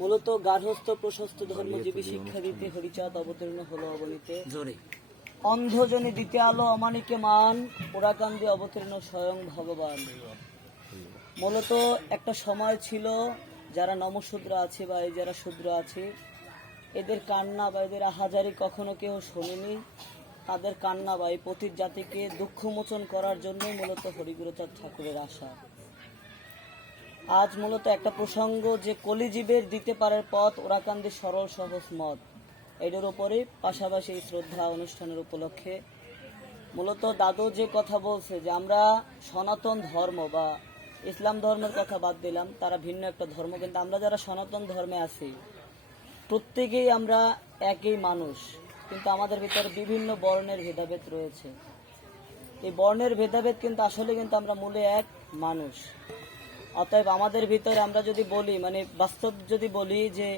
মূলত গার্হস্থ প্রশস্ত ধর্মজীবী শিক্ষা দিতে হরিচাঁদ অবতীর্ণ হলো অবনীতে। অন্ধজনে দিতে আলো অমানিকে মান ওরাকান্দি অবতীর্ণ স্বয়ং ভগবান। মূলত একটা সময় ছিল যারা নমশূদ্র আছে বা এই যারা শূদ্র আছে এদের কান্না বা এদের আহাজারি কখনো কেউ শোনেনি। তাদের কান্না বা এই পতির জাতিকে দুঃখমোচন করার জন্যই মূলত হরিগুরুচাঁদ ঠাকুরের আশা। আজ মূলত একটা প্রসঙ্গ যে কলিজীবের দিতে পারার পথ ওরাকান্দি সরল সহজ মত। এটার উপরে পাশাপাশি শ্রদ্ধা অনুষ্ঠানের উপলক্ষে মূলত দাদু যে কথা বলছে যে আমরা সনাতন ধর্ম বা ইসলাম ধর্মের কথা বাদ দিলাম, তারা ভিন্ন একটা ধর্ম, কিন্তু আমরা যারা সনাতন ধর্মে আছি, প্রত্যেকেই আমরা একই মানুষ, কিন্তু আমাদের ভিতরে বিভিন্ন বর্ণের ভেদাভেদ রয়েছে। এই বর্ণের ভেদাভেদ কিন্তু আসলে কিন্তু আমরা মূলে এক মানুষ। অতএব আমাদের ভিতরে আমরা যদি বলি মানে বাস্তব যদি বলি যে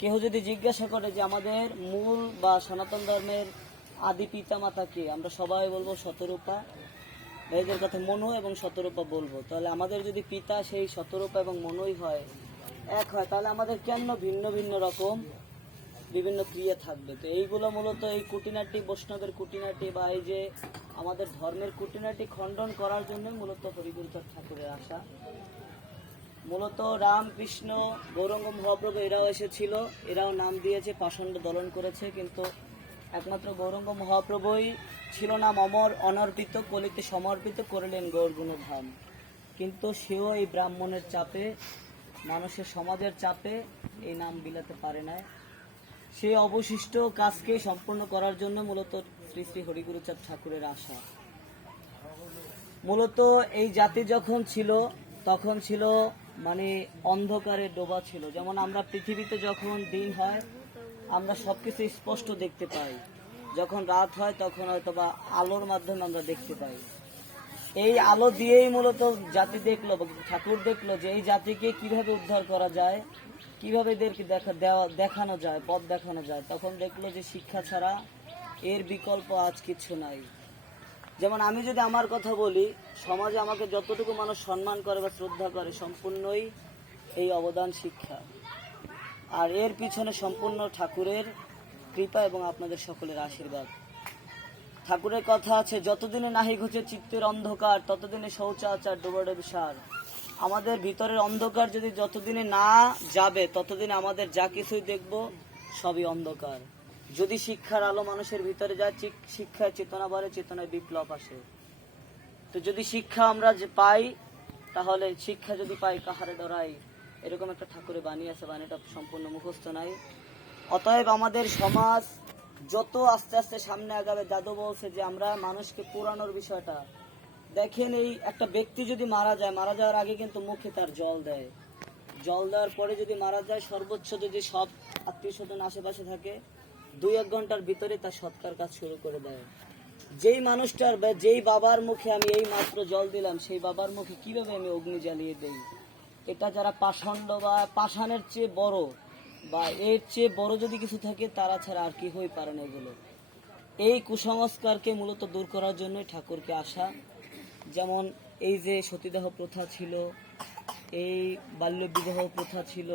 কেউ যদি জিজ্ঞাসা করে যে আমাদের মূল বা সনাতন ধর্মের আদি পিতা মাতা কে, আমরা সবাই বলব শতরূপা। এদের কথা মনু এবং শতরূপা বলব। তাহলে আমাদের যদি পিতা সেই শতরূপা এবং মনোই হয়, এক হয়, তাহলে আমাদের কেন ভিন্ন ভিন্ন রকম বিভিন্ন ক্রিয়া থাকবে? তো এইগুলো মূলত এই কুটিনাটি, বৈষ্ণবের কুটিনাটি বা এই যে আমাদের ধর্মের কুটিনাটি খণ্ডন করার জন্য মূলত হরিগুরুচাঁদ ঠাকুরের আসা। মূলত রাম, কৃষ্ণ, গৌরঙ্গ, মহাপ্রভু এরাও এসেছিল, এরাও নাম দিয়েছে, পাষণ্ড দলন করেছে, কিন্তু একমাত্র গৌরঙ্গ, মহাপ্রভুই ছিল নাম অমর, অনর্পিত, কলিতে সমর্পিত, করলেন গৌরগুণ ধাম কিন্তু সেও এই ব্রাহ্মণের চাপে, মানুষের সমাজের চাপে এই নাম বিলাতে পারে না সেই অবশিষ্ট কাজকে সম্পূর্ণ করার জন্য মূলত শ্রী শ্রী হরিগুরুচাঁদ ঠাকুরের আশা। মূলত এই জাতি যখন ছিল, তখন ছিল মানে অন্ধকারে ডোবা ছিল। যেমন আমরা পৃথিবীতে যখন দিন হয়, আমরা সবকিছু স্পষ্ট দেখতে পাই। যখন রাত হয়, তখন হয়তো বা আলোর মাধ্যমে আমরা দেখতে পাই। এই আলো দিয়েই মূলত জাতি দেখল, ঠাকুর দেখল যে এই জাতিকে কীভাবে উদ্ধার করা যায় কীভাবে এদেরকে দেখা দেওয়া দেখানো যায়, পথ দেখানো যায়, তখন দেখল যে শিক্ষা ছাড়া এর বিকল্প আজ কিছু নাই। যেমন আমি যদি আমার কথা বলি, সমাজে আমাকে যতটুকু মানুষ সম্মান করে বা শ্রদ্ধা করে, সম্পূর্ণই এই অবদান শিক্ষা। আর এর পিছনে সম্পূর্ণ ঠাকুরের কৃপা এবং আপনাদের সকলের আশীর্বাদ। ঠাকুরের কথা আছে, যতদিনে নাহি ঘুচে চিত্তের অন্ধকার, ততদিনে শৌচাচার ডোবাডোবি সার। আমাদের ভিতরের অন্ধকার যদি যতদিনে না যাবে, ততদিনে আমাদের যা কিছুই দেখব সবই অন্ধকার। যদি শিক্ষার আলো মানুষের ভিতরে যায় শিক্ষায় চেতনা বাড়ে, চেতনায় বিপ্লব আসে। তো যদি শিক্ষা আমরা যে পাই, তাহলে শিক্ষা যদি পাই, কাহারে ডরাই এরকম একটা ঠাকুরে বাণী আছে, বাণীটা সম্পূর্ণ মুখস্থ নাই। অতএব আমাদের সমাজ যত আস্তে আস্তে সামনে আগাবে দাদু বলছে যে আমরা মানুষকে পুরানোর বিষয়টা দেখেন এই একটা ব্যক্তি যদি মারা যায়, মারা যাওয়ার আগে কিন্তু মুখে তার জল দেয়। জল দেওয়ার পরে যদি মারা যায়, সর্বোচ্চ যদি সব আত্মীয় স্বজন আশেপাশে থাকে, দুই এক ঘণ্টার ভিতরে তার সৎকার কাজ শুরু করে দেয়। যেই মানুষটার বা যেই বাবার মুখে আমি এই মাত্র জল দিলাম, সেই বাবার মুখে কীভাবে আমি অগ্নি জ্বালিয়ে দেই? এটা যারা পাষণ্ড বা পাষাণের চেয়ে বড় বা এর চেয়ে বড় যদি কিছু থাকে, তারা ছাড়া আর কি হয়ে পারে না এগুলো। এই কুসংস্কারকে মূলত দূর করার জন্যই ঠাকুরকে আসা যেমন এই যে সতীদাহ প্রথা ছিল এই বাল্য বিবাহ প্রথা ছিল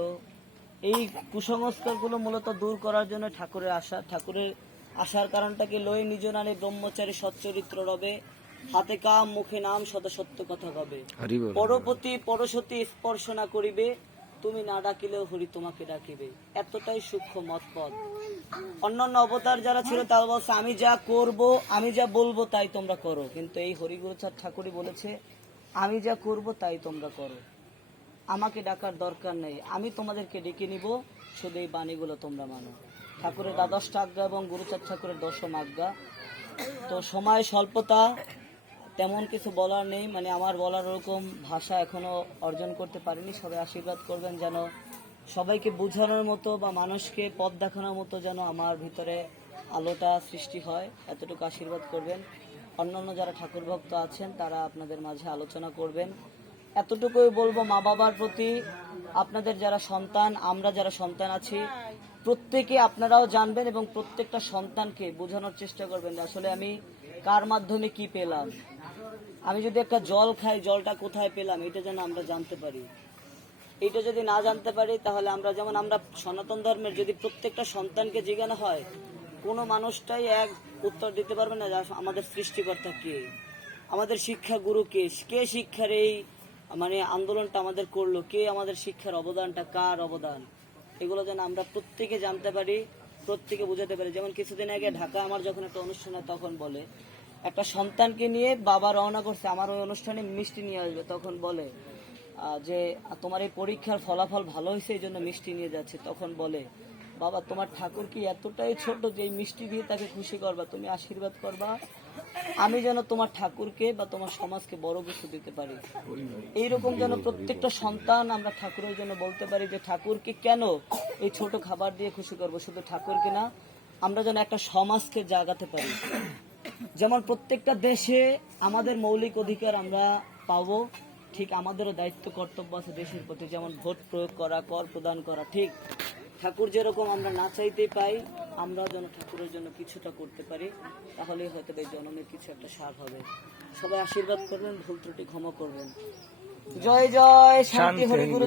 এই কুসংস্কারগুলো মূলত দূর করার জন্য ঠাকুরের আসা ঠাকুরের আসার কারণটাকে লই নিজ নারে ব্রহ্মচারী সচ্চরিত্র রবে হাতে কাম মুখে নাম সদা সত্য কথা কবে। পরপতি পরশতী স্পর্শ না করিবে তুমি না ডাকিলেও হরি তোমাকে ডাকিবে। এতটাই সূক্ষ্ম মতপদ অন্যান্য অবতার যারা ছিল, তারা বলছে, আমি যা করব, আমি যা বলব তাই তোমরা করো। কিন্তু এই হরিগুরুচাঁদ ঠাকুরই বলেছে, আমি যা করব তাই তোমরা করো। আমাকে ডাকার দরকার নেই। আমি তোমাদেরকে ডেকে নিব, শুধু এই বাণীগুলো তোমরা মানো। ঠাকুরের দ্বাদশটা আজ্ঞা এবং গুরুচার ঠাকুরের দশম আজ্ঞা। তো সময় স্বল্পতা তেমন কিছু বলার নেই। মানে আমার বলার ওরকম ভাষা এখনও অর্জন করতে পারিনি। সবাই আশীর্বাদ করবেন যেন সবাইকে বোঝানোর মতো বা মানুষকে পথ দেখানোর মতো যেন আমার ভিতরে আলোটা সৃষ্টি হয়। এতটুকু আশীর্বাদ করবেন। অন্যান্য যারা ঠাকুর ভক্ত আছেন, তারা আপনাদের মাঝে আলোচনা করবেন। এতটুকুই বলব মা বাবার প্রতি। আপনাদের যারা সন্তান, আমরা যারা সন্তান আছি, প্রত্যেকে আপনারাও জানবেন এবং প্রত্যেকটা সন্তানকে বোঝানোর চেষ্টা করবেন আসলে আমি কার মাধ্যমে কি পেলাম। আমি যদি একটা জল খাই, জলটা কোথায় পেলাম, এটা যেন আমরা জানতে পারি। এটা যদি না জানতে পারি, তাহলে আমরা যেমন আমরা সনাতন ধর্মের যদি প্রত্যেকটা সন্তানকে জিজ্ঞাসা হয়, কোনো মানুষটাই এক উত্তর দিতে পারবে না আমাদের সৃষ্টিকর্তা কে, আমাদের শিক্ষা গুরু কে কে শিক্ষার এই মানে আন্দোলনটা আমাদের করল, কে আমাদের শিক্ষার অবদানটা, কার অবদান? এগুলো যেন আমরা প্রত্যেকে জানতে পারি, প্রত্যেকে বুঝাতে পারি। যেমন কিছুদিন আগে ঢাকা আমার যখন একটা অনুষ্ঠান হয়, তখন বলে একটা সন্তানকে নিয়ে বাবা রওনা করছে, আমার ওই অনুষ্ঠানে মিষ্টি নিয়ে আসবে, তখন বলে যে তোমার এই পরীক্ষার ফলাফল ভালো হয়েছে, এই জন্য মিষ্টি নিয়ে যাচ্ছে। তখন বলে, বাবা, তোমার ঠাকুর কি এতটাই ছোট যে এই মিষ্টি দিয়ে তাকে খুশি করবা? তুমি আশীর্বাদ করবা? আমি যেন তোমার ঠাকুরকে বা তোমার সমাজকে বড় কিছু দিতে পারি। এইরকম যেন প্রত্যেকটা সন্তান আমরা ঠাকুরের জন্য বলতে পারি যে, ঠাকুরকে কেন এই ছোট খাবার দিয়ে খুশি করব? শুধু ঠাকুরকে না, আমরা যেন একটা সমাজকে জাগাতে পারি। যেমন প্রত্যেকটা দেশে আমাদের মৌলিক অধিকার আমরা পাবো ঠিক আমাদেরও দায়িত্ব কর্তব্য আছে দেশের প্রতি। যেমন ভোট প্রয়োগ করা কর প্রদান করা ঠিক। ঠাকুর যেরকম আমরা না চাইতেই পাই আমরা যেন ঠাকুরের জন্য কিছুটা করতে পারি তাহলেই হয়তো এই জনমের কিছু একটা সার হবে। সবাই আশীর্বাদ করবেন ভুল ত্রুটি ক্ষমা করবেন। জয় জয় শান্তি হরি গুরু